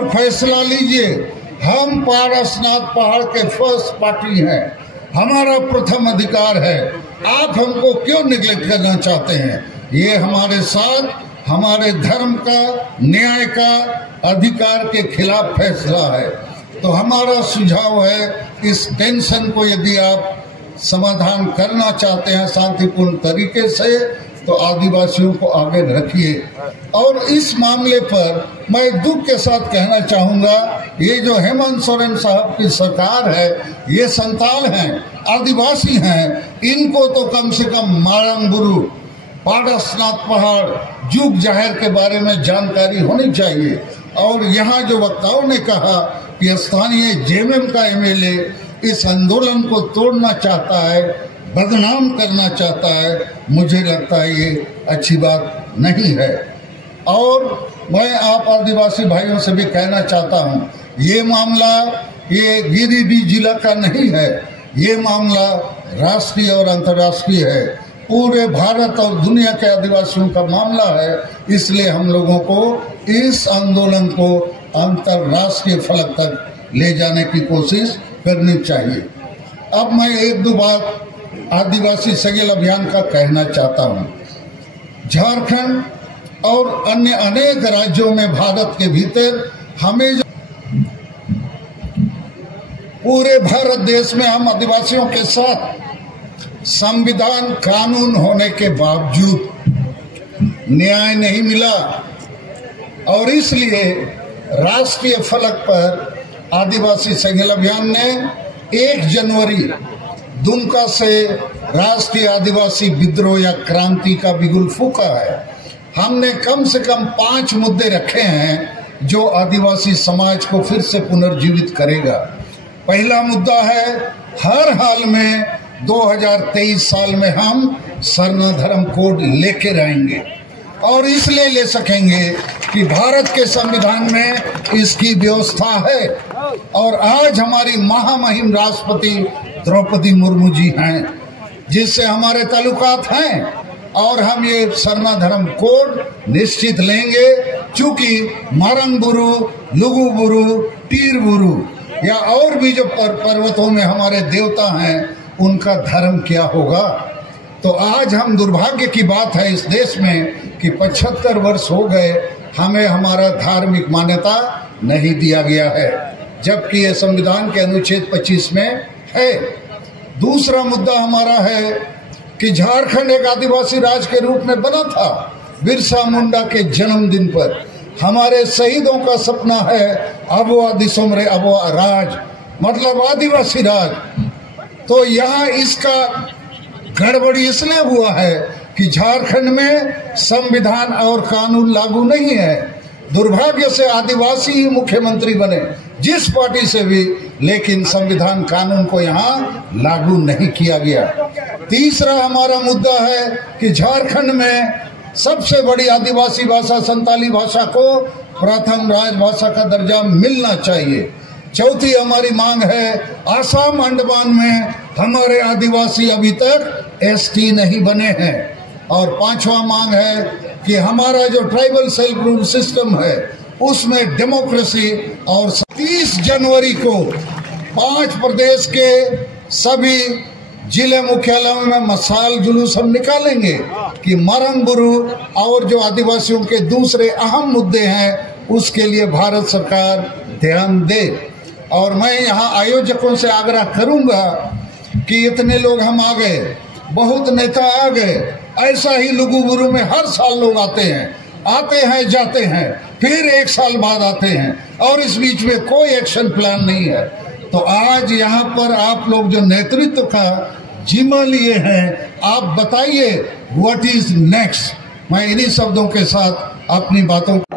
और फैसला लीजिए। हम पारसनाथ पहाड़ के फर्स्ट पार्टी हैं, हमारा प्रथम अधिकार है। आप हमको क्यों निगलेक्ट करना चाहते हैं? ये हमारे साथ हमारे धर्म का, न्याय का, अधिकार के खिलाफ फैसला है। तो हमारा सुझाव है, इस टेंशन को यदि आप समाधान करना चाहते हैं शांतिपूर्ण तरीके से, तो आदिवासियों को आगे रखिए। और इस मामले पर मैं दुख के साथ कहना चाहूँगा, ये जो हेमंत सोरेन साहब की सरकार है, ये संताल हैं, आदिवासी हैं, इनको तो कम से कम मारंग बुरु, पारसनाथ पहाड़, जुग जाहिर के बारे में जानकारी होनी चाहिए। और यहाँ जो वक्ताओं ने कहा कि स्थानीय जेएमएम का एमएलए इस आंदोलन को तोड़ना चाहता है, बदनाम करना चाहता है, मुझे लगता है ये अच्छी बात नहीं है। और मैं आप आदिवासी भाइयों से भी कहना चाहता हूँ, ये मामला ये गिरिडीह जिला का नहीं है, ये मामला राष्ट्रीय और अंतर्राष्ट्रीय है, पूरे भारत और दुनिया के आदिवासियों का मामला है। इसलिए हम लोगों को इस आंदोलन को अंतर्राष्ट्रीय फलक तक ले जाने की कोशिश करनी चाहिए। अब मैं एक दो बात आदिवासी सगेल अभियान का कहना चाहता हूँ। झारखंड और अन्य अनेक राज्यों में भारत के भीतर हमें पूरे भारत देश में हम आदिवासियों के साथ संविधान कानून होने के बावजूद न्याय नहीं मिला, और इसलिए राष्ट्रीय फलक पर आदिवासी सगेल अभियान ने 1 जनवरी दुमका से राष्ट्रीय आदिवासी विद्रोह या क्रांति का बिगुल फूंका है। हमने कम से कम 5 मुद्दे रखे हैं जो आदिवासी समाज को फिर से पुनर्जीवित करेगा। पहला मुद्दा है, हर हाल में 2023 साल में हम सरना धर्म कोड लेके रहेंगे, और इसलिए ले सकेंगे कि भारत के संविधान में इसकी व्यवस्था है। और आज हमारी महामहिम राष्ट्रपति द्रौपदी मुर्मू जी हैं, जिससे हमारे ताल्लुकात हैं, और हम ये सरना धर्म कोड निश्चित लेंगे। चूंकि मारंग बुरु, लुगु बुरु, टीर बुरु या और भी जो पर्वतों में हमारे देवता हैं, उनका धर्म क्या होगा। तो आज हम दुर्भाग्य की बात है इस देश में कि 75 वर्ष हो गए हमें हमारा धार्मिक मान्यता नहीं दिया गया है, जबकि ये संविधान के अनुच्छेद 25 में है। दूसरा मुद्दा हमारा है कि झारखंड एक आदिवासी राज्य के रूप में बना था बिरसा मुंडा के जन्मदिन पर। हमारे शहीदों का सपना है अबोआ दिसोमरे अबोआ राज, मतलब आदिवासी राज। तो यहाँ इसका गड़बड़ी इसलिए हुआ है कि झारखंड में संविधान और कानून लागू नहीं है। दुर्भाग्य से आदिवासी ही मुख्यमंत्री बने, जिस पार्टी से भी, लेकिन संविधान कानून को यहाँ लागू नहीं किया गया। तीसरा हमारा मुद्दा है कि झारखंड में सबसे बड़ी आदिवासी भाषा संताली भाषा को प्रथम राजभाषा का दर्जा मिलना चाहिए। चौथी हमारी मांग है, आसाम अंडमान में हमारे आदिवासी अभी तक एसटी नहीं बने हैं। और पांचवा मांग है कि हमारा जो ट्राइबल सेल्फ रूल सिस्टम है उसमें डेमोक्रेसी। और 30 जनवरी को 5 प्रदेश के सभी जिले मुख्यालयों में मसाल जुलूस हम निकालेंगे कि मारंग बुरु और जो आदिवासियों के दूसरे अहम मुद्दे हैं उसके लिए भारत सरकार ध्यान दे। और मैं यहाँ आयोजकों से आग्रह करूंगा कि इतने लोग हम आ गए, बहुत नेता आ गए, ऐसा ही लुगु बुरु में हर साल लोग आते हैं जाते हैं, फिर 1 साल बाद आते हैं, और इस बीच में कोई एक्शन प्लान नहीं है। तो आज यहाँ पर आप लोग जो नेतृत्व का जिम्मा लिए हैं, आप बताइए व्हाट इज नेक्स्ट। मैं इन्हीं शब्दों के साथ अपनी बातों को